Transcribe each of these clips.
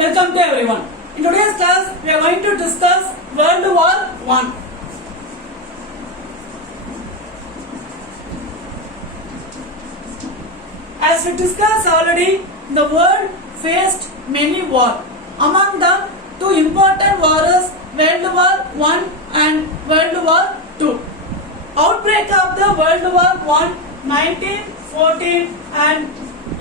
Welcome to everyone. In today's class, we are going to discuss World War One. As we discussed already, the world faced many wars. Among them, two important wars, World War One and World War Two. Outbreak of the World War One, 1914, and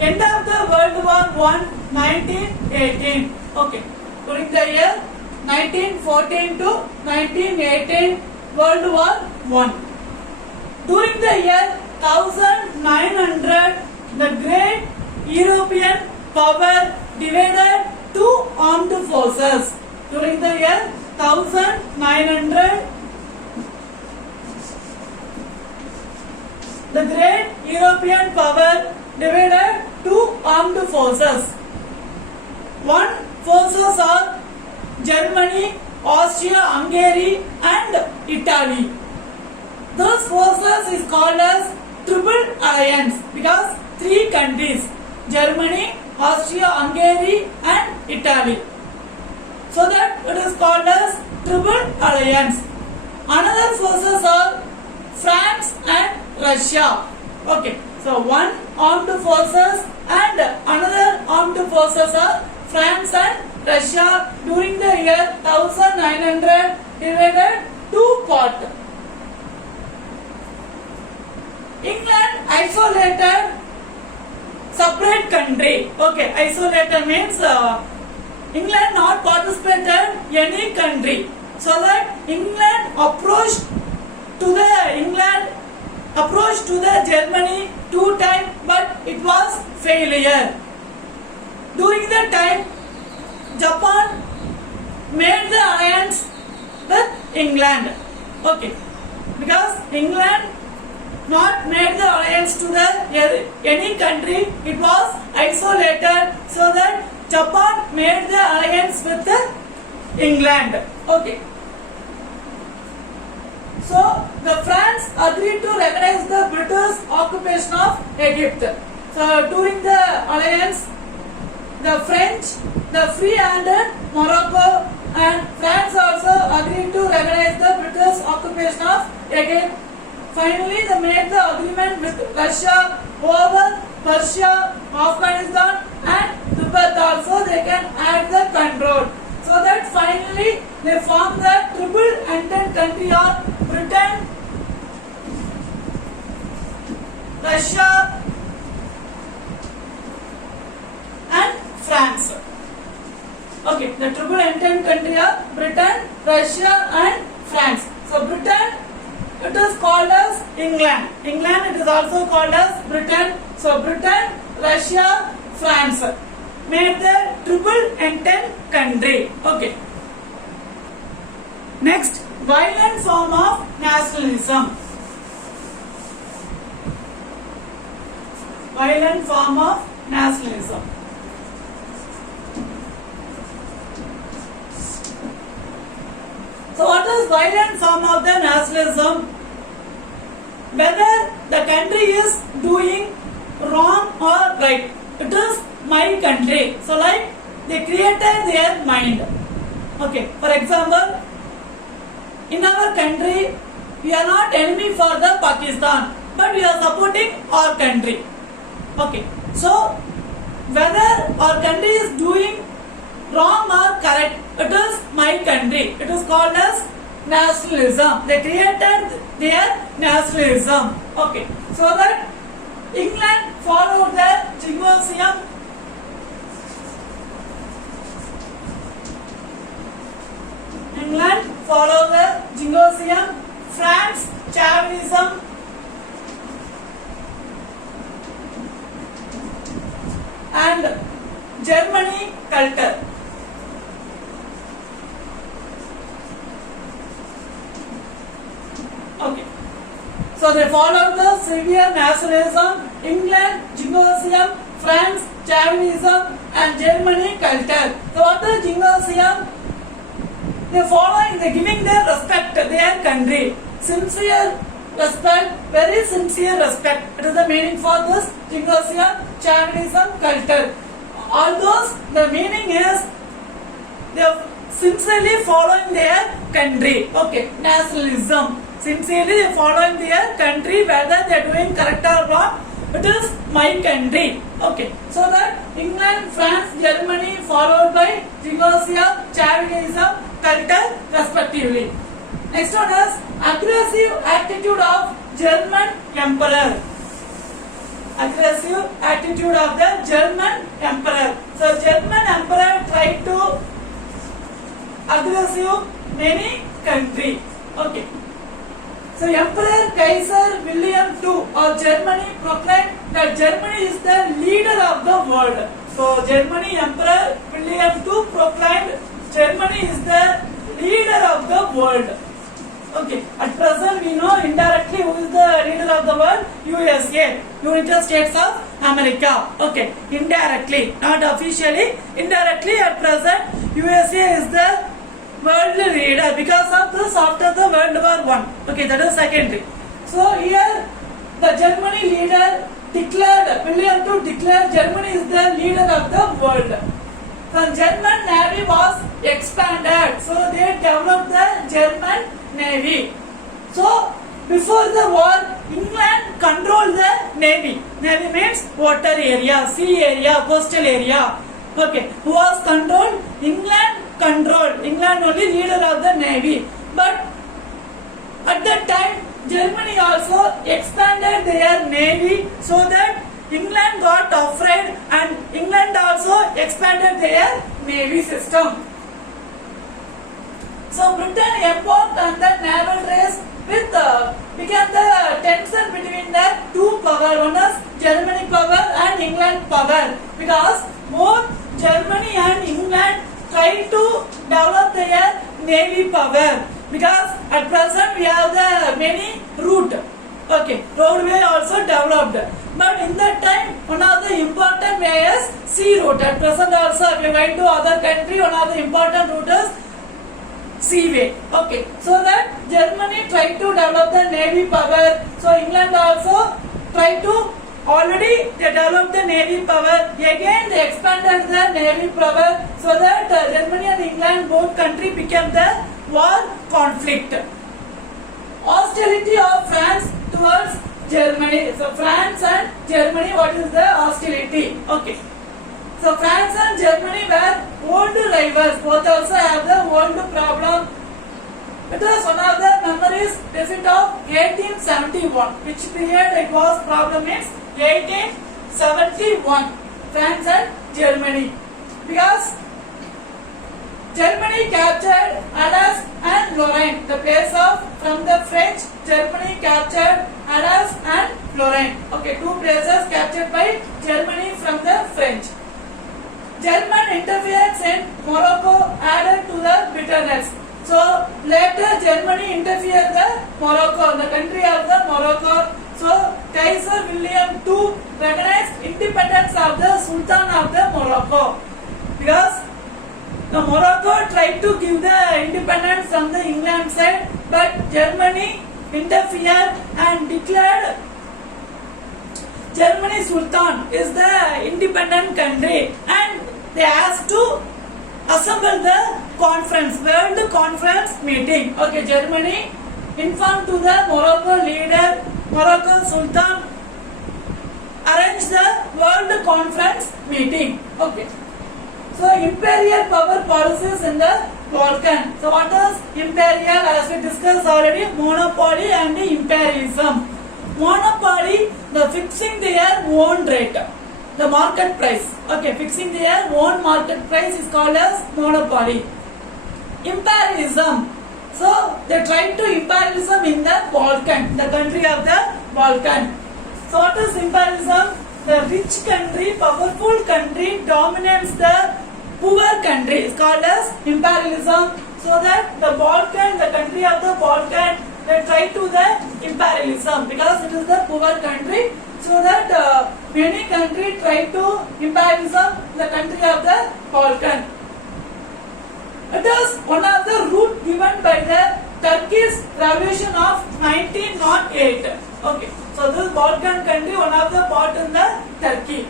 end of the World War One, 1918. Okay, during the year 1914 to 1918, World War One. During the year 1900, the great European power divided two armed forces. During the year 1900, the great European power divided two armed forces. One forces are Germany, Austria-Hungary and Italy. Those forces is called as Triple Alliance because three countries, Germany, Austria-Hungary and Italy. So that it is called as Triple Alliance. Another forces are France and Russia. Okay, so one armed forces and another armed forces are France and Russia. During the year 1900, divided two parts. England isolated separate country. Okay, isolated means England not participated any country. So that England approached to the Germany two times, but it was failure. During that time, Japan made the alliance with England. Okay, because England not made the alliance to the any country, it was isolated. So that Japan made the alliance with England. Okay. So the France agreed to recognize the British occupation of Egypt. So during the alliance, the French, the free-handed Morocco and France also agreed to recognize the British occupation of Egypt. Finally, they made the agreement with Russia over Persia, Afghanistan and Tibet also they can add the control. So that finally they formed the Triple Entente country of Britain, Russia and France. Okay, the Triple Entente country of Britain, Russia and France. So Britain, it is called as England. England, it is also called as Britain. So Britain, Russia, France made the Triple Entente country. Okay. Next, violent form of nationalism. Violent form of nationalism. So what is violent form of the nationalism? Whether the country is doing wrong or right, it is my country. So like they created their mind. Okay, for example, in our country, we are not enemy for the Pakistan, but we are supporting our country. Okay, so whether our country is doing wrong or correct, it is my country. It is called as nationalism. They created their nationalism. Okay, so that England followed the Jingoism. England followed the Jingoism. France, Chauvinism. And Germany, culture. Okay. So they followed the severe nationalism, England, Jingoism, France, Chauvinism and Germany culture. So what is Jingoism? They following, they giving their respect to their country. Sincere respect, very sincere respect. It is the meaning for this Jingoism, Chauvinism culture. Although the meaning is sincerely following their country. Okay, nationalism. Sincerely following their country, whether they are doing correct or wrong. It is my country. Okay, so that England, France, Germany, followed by Czechoslovakia, Chauvinism, culture, respectively. Next one is aggressive attitude of German emperor. Aggressive attitude of the German emperor. So German emperor tried to aggressive many country. Okay. So Emperor Kaiser William II of Germany proclaimed that Germany is the leader of the world. So Germany Emperor William II proclaimed Germany is the leader of the world. Okay. At present we know indirectly who is the leader of the world? USA, United States of America. Okay. Indirectly, not officially. Indirectly at present USA is the world leader because of this after the World War I. Okay, that is secondary. So here the Germany leader declared, William II declared Germany is the leader of the world. The German Navy was expanded. So they developed the German Navy. So before the war, England controlled the Navy. Navy means water area, sea area, coastal area. Okay, who was controlled? England controlled. England only leader of the Navy. But at that time, Germany also expanded their Navy so that England got afraid and England also expanded their Navy system. So Britain embarked on the naval race with began the tension between the two power. One is Germany power and England power, because both Germany and England try to develop their navy power, because at present we have the many route. Okay, roadway also developed, but in that time one of the important way is sea route. At present also if you going to other country, one of the important route is seaway. Okay, so that Germany tried to develop the navy power. So England also tried to. Already they developed the navy power. Again they expanded the navy power so that Germany and England both country became the war conflict. Hostility of France towards Germany. So France and Germany, what is the hostility? Okay. So France and Germany were old rivals. Both also have the old problem. It was one of the memories visit of 1871. Which period it was problem is 1871. France and Germany. Because Germany captured Arras and Lorraine. The place of from the French, Germany captured Arras and Lorraine. Okay, two places captured by Germany from the French. German interference in Morocco added to the bitterness. So later Germany interfered the Morocco, the country of the Morocco. So Kaiser William II recognized independence of the Sultan of the Morocco, because the Morocco tried to give the independence from the England side, but Germany interfered and declared Germany Sultan is the independent country, and they asked to assemble the conference, World Conference meeting. Okay, Germany informed to the Morocco leader, Morocco Sultan, arranged the World Conference meeting. Okay. So imperial power policies in the Balkan. So what is imperial? As we discussed already, monopoly and imperialism. Monopoly, the fixing their own rate, the market price. Okay, fixing their own market price is called as monopoly. Imperialism. So they tried to imperialism in the Balkan, the country of the Balkan. So what is imperialism? The rich country, powerful country dominates the poor country. It's called as imperialism. So that the Balkan, the country of the Balkan, they try to the imperialism because it is the poor country. So that many countries try to imperialism the country of the Balkan. It is one of the route given by the Turkish revolution of 1908. Okay, so this Balkan country, one of the part in the Turkey.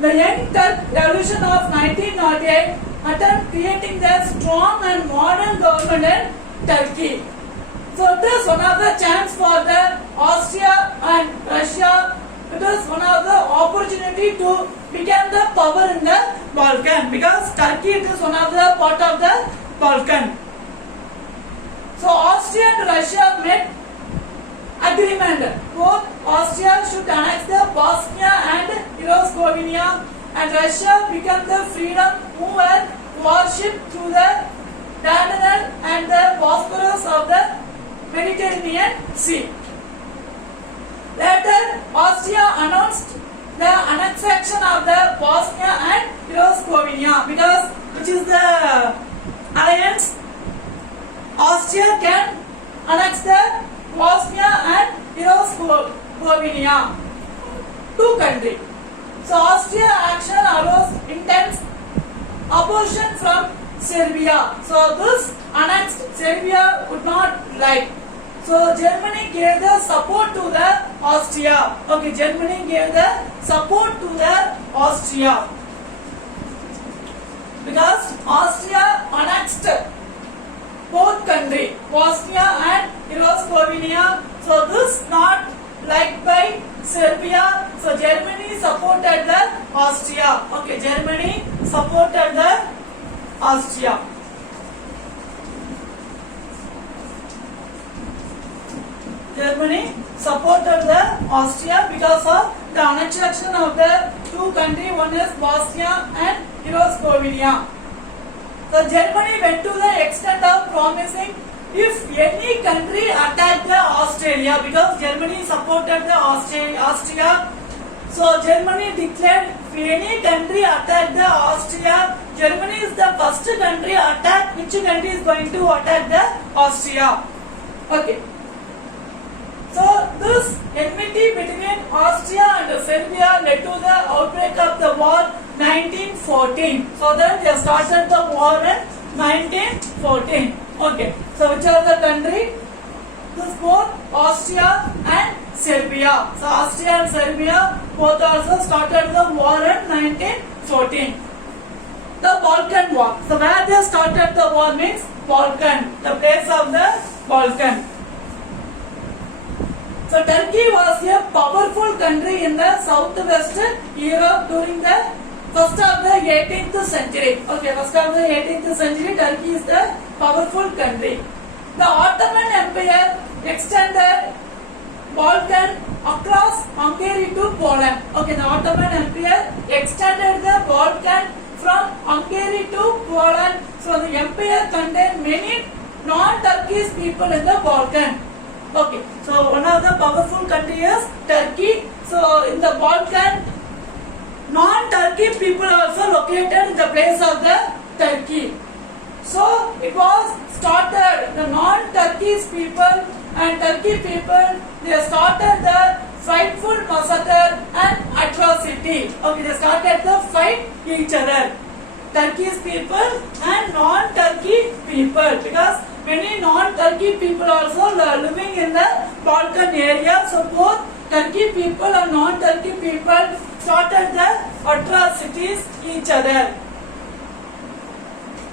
The young Turk revolution of 1908 attempt creating the strong and modern government in Turkey. So it is one of the chance for the Austria and Russia. It is one of the opportunity to become the power in the Balkan, because Turkey it is one of the part of the Balkan. So Austria and Russia made agreement. Both Austria should annex the Bosnia and Herzegovina, and Russia become the freedom who were worshipped through the Dardanelles and the Bosphorus of the Mediterranean Sea. Later, Austria announced the annexation of the Bosnia and Herzegovina, because which is the alliance, Austria can annex the Bosnia and Herzegovina, two countries. So Austria action arose intense opposition from Serbia. So this annexed Serbia would not like. So Germany gave the support to the Austria. Okay, Germany gave the support to the Austria, because Austria annexed both countries, Bosnia and Herzegovina. So this not liked by Serbia. So Germany supported the Austria. Okay, Germany supported the Austria. Germany supported the Austria because of the annexation of the two countries. One is Bosnia and Herzegovina. So Germany went to the extent of promising if any country attacked the Australia, because Germany supported the Austria. So Germany declared if any country attacked the Austria, Germany is the first country attack. Which country is going to attack the Austria? Okay. So this enmity between Austria and Serbia led to the outbreak of the war 1914. So then they started the war in 1914. Okay. So which are the country? This both Austria and Serbia. So Austria and Serbia both also started the war in 1914. The Balkan War. So where they started the war means Balkan, the place of the Balkan. So Turkey was a powerful country in the southwest Europe during the first of the 18th century. Okay, first of the 18th century, Turkey is the powerful country. The Ottoman Empire extended Balkan across Hungary to Poland. Okay, the Ottoman Empire extended the Balkan from Hungary to Poland. So the empire contained many non-Turkish people in the Balkan. Okay, so one of the powerful countries is Turkey. So in the Balkan, non-Turkish people also located in the place of the Turkey. So it was started, the non-Turkish people and Turkey people, they started the frightful massacre and atrocity. Okay, they started to fight each other. Turkish people and non-Turkish people, because many non-Turkey people also living in the Balkan area. So both Turkey people and non-Turkey people started the atrocities each other.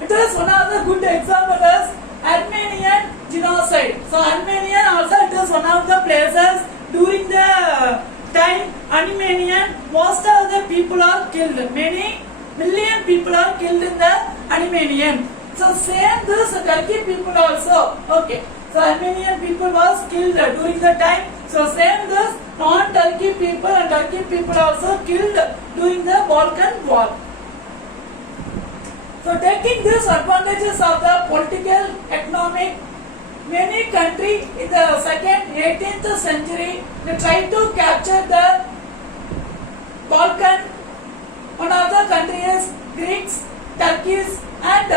It is one of the good examples as Armenian genocide. So Armenian also it is one of the places during the time Armenian, most of the people are killed. Many million people are killed in the Armenian. So same this Turkey people also. Okay. So Armenian people was killed during the time. So same this non-Turkey people and Turkey people also killed during the Balkan War. So taking these advantages of the political, economic, many countries in the second 18th century, they tried to capture the Balkan. One of the countries, Greeks, Turkeys and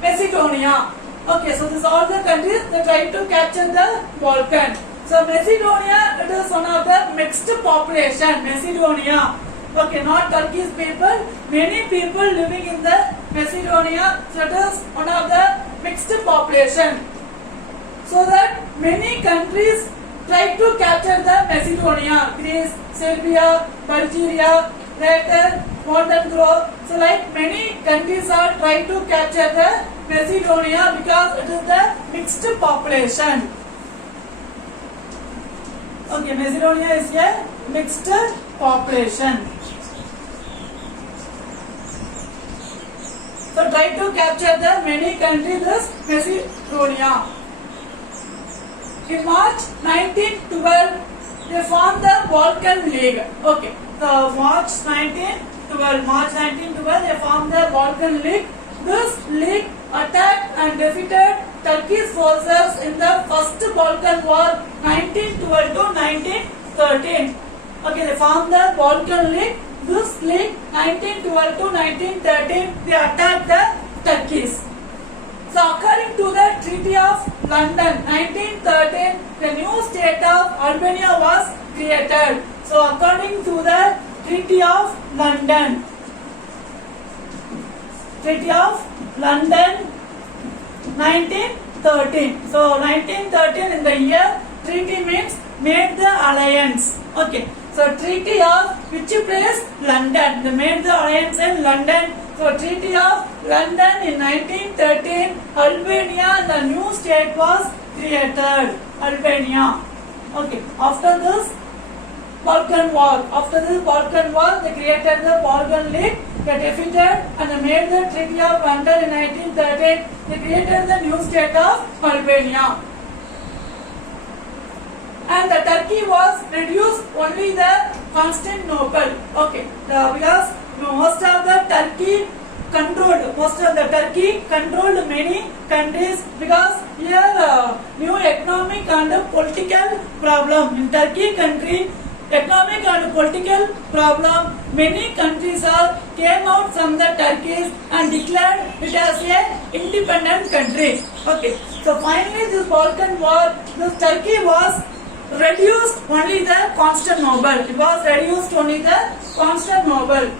Macedonia. Okay, so these are the countries that tried to capture the Balkan. So Macedonia, it is one of the mixed population, Macedonia. Okay, not Turkish people, many people living in the Macedonia, so it is one of the mixed population. So that many countries tried to capture the Macedonia, Greece, Serbia, Bulgaria, later more than crore. So like many countries are trying to capture the Macedonia because it is the mixed population. Okay, Macedonia is a mixed population. So try to capture the many countries this Macedonia. In March 1912, they formed the Balkan League. Okay, so March 1912, they formed the Balkan League. This league attacked and defeated Turkish forces in the First Balkan War 1912 to 1913. Okay, they formed the Balkan League. This league 1912 to 1913, they attacked the Turkish. So according to the Treaty of London 1913, the new state of Albania was created. So according to the Treaty of London 1913. So 1913 in the year, treaty means made the alliance. Okay. So Treaty of which place? London. They made the alliance in London. So Treaty of London in 1913, Albania, the new state was created. Albania. Okay. After this Balkan War, they created the Balkan League. They defeated and they made the Treaty of London in 1913. They created the new state of Albania. And the Turkey was reduced only the Constantinople. Okay, because most of the Turkey controlled many countries because here new economic and political problem in Turkey country. Economic and political problem. Many countries came out from the Turkey and declared it as a independent country. Okay, so finally this Balkan War, this Turkey was reduced only the Constantinople. It was reduced only the Constantinople.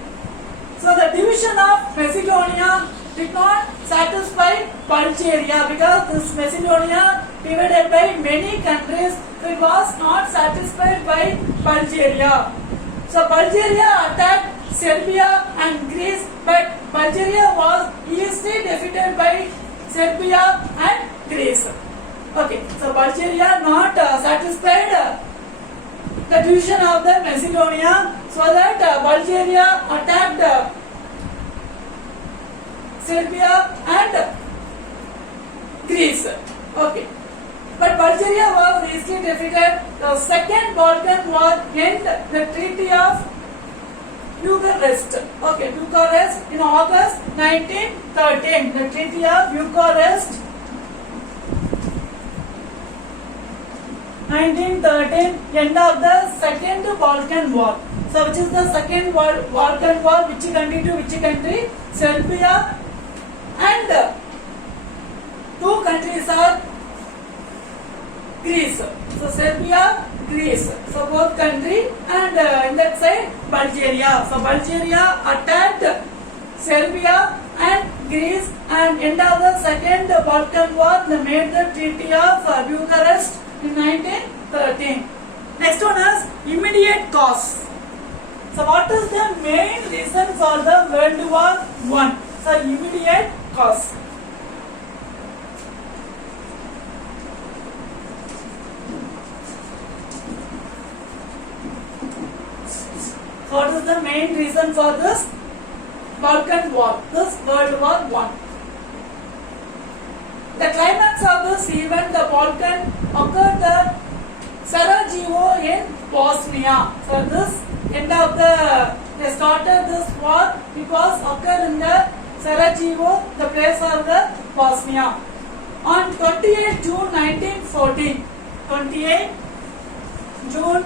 So the division of Macedonia did not satisfy Bulgaria because this Macedonia divided by many countries. So it was not satisfied by Bulgaria. So Bulgaria attacked Serbia and Greece, but Bulgaria was easily defeated by Serbia and Greece. Okay, so Bulgaria not satisfied the division of the Macedonia, so that Bulgaria attacked Serbia and Greece. Okay, but Bulgaria was easily defeated. The Second Balkan War ended the Treaty of Bucharest. Okay, Bucharest in August 1913. The Treaty of Bucharest 1913, end of the Second Balkan War. So which is the Second Balkan War? Which country to which country? Serbia and two countries are Greece. So Serbia, Greece. So both country and in that side Bulgaria. So Bulgaria attacked Serbia and Greece and end of the Second Balkan War, they made the Treaty of Bucharest in 1913. Next one is immediate cause. So what is the main reason for the World War I? So immediate cause. So what is the main reason for this Balkan War, this World War I? The climax of this event, the Balkan, occurred at Sarajevo in Bosnia. So this end of they started this war because occurred in the Sarajevo, the place of the Bosnia. On 28 June 1914, 28 June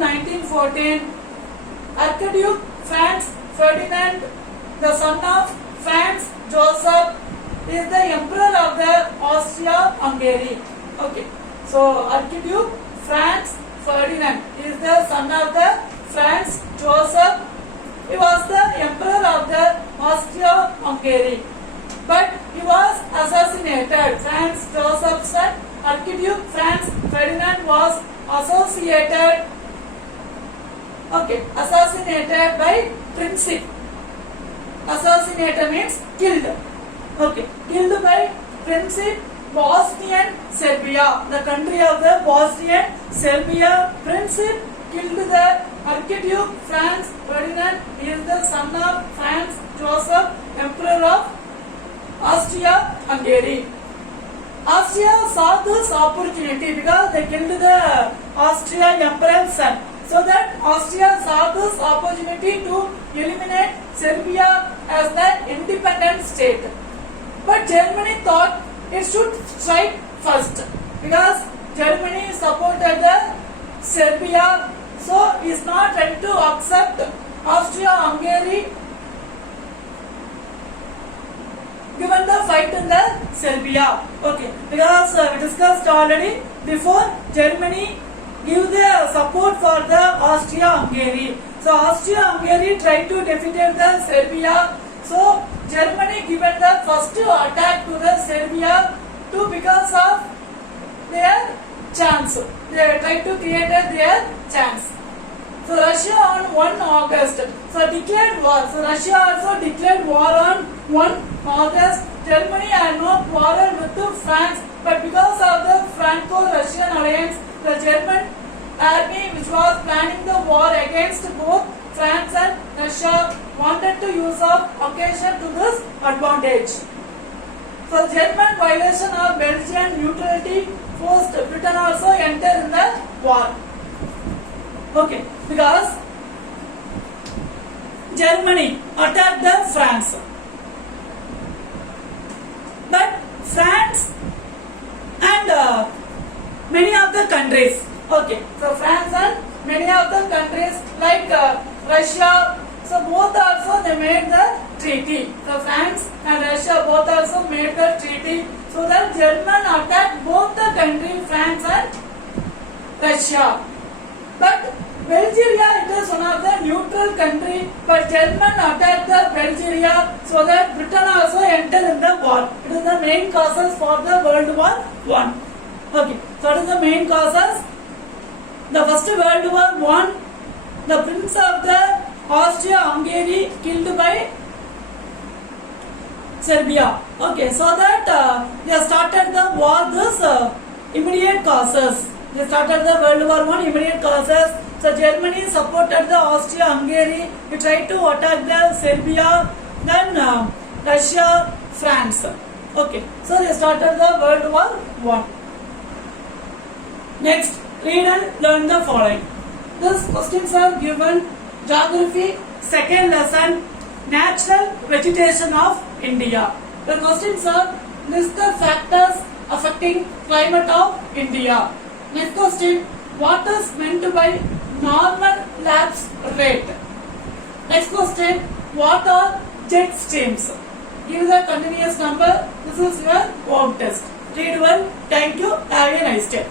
1914, Archduke Franz Ferdinand, the son of Franz Joseph, is the emperor of the Austria-Hungary. Okay, so Archduke Franz Ferdinand is the son of the Franz Joseph. He was the emperor of the Austria-Hungary, but he was assassinated. Franz Joseph's son, Archduke Franz Ferdinand, was assassinated Okay, assassinated by Princip. Assassinated means killed. Okay, killed by Princip, Bosnian Serbia, the country of the Bosnian Serbia. Princip killed the Archduke Franz Ferdinand. He is the son of Franz Joseph, Emperor of Austria-Hungary. Austria saw this opportunity because they killed the Austria Emperor's son. So that Austria saw this opportunity to eliminate Serbia as the independent state. But Germany thought it should strike first because Germany supported the Serbia, so is not ready to accept Austria-Hungary given the fight in the Serbia. Okay, because we discussed already before, Germany give the support for the Austria-Hungary. So Austria-Hungary tried to defeat the Serbia. So Germany given the first attack to the Serbia to because of their chance. They tried to create their chance. So Russia on 1 August. So declared war. So Russia also declared war on 1 August. Germany had no quarrel with France, but because of the Franco-Russian alliance, the German army, which was planning the war against both France and Russia, wanted to use of occasion to this advantage. So German violation of Belgian neutrality forced Britain also enter in the war. Okay, because Germany attacked the France, but France and many of the countries. Okay, so France and many of the countries like Russia, so both also they made the treaty. So France and Russia both also made the treaty. So that German attacked both the country, France and Russia. But Bulgaria, it is one of the neutral country, but German attacked the Bulgaria, so that Britain also entered in the war. It is the main causes for the World War I. Okay, so what is the main causes? The first World War I, the Prince of the Austria-Hungary killed by Serbia. Okay, so that they started the war. This immediate causes. They started the World War I immediate causes. So Germany supported the Austria-Hungary. He tried to attack the Serbia. Then Russia, France. Okay, so they started the World War I. Next, read and learn the following. These questions are given. Geography, second lesson, natural vegetation of India. The questions are, list the factors affecting climate of India. Next question, what is meant by normal lapse rate? Next question, what are jet streams? Give the continuous number. This is your home test. Read well. Thank you. Have a nice day.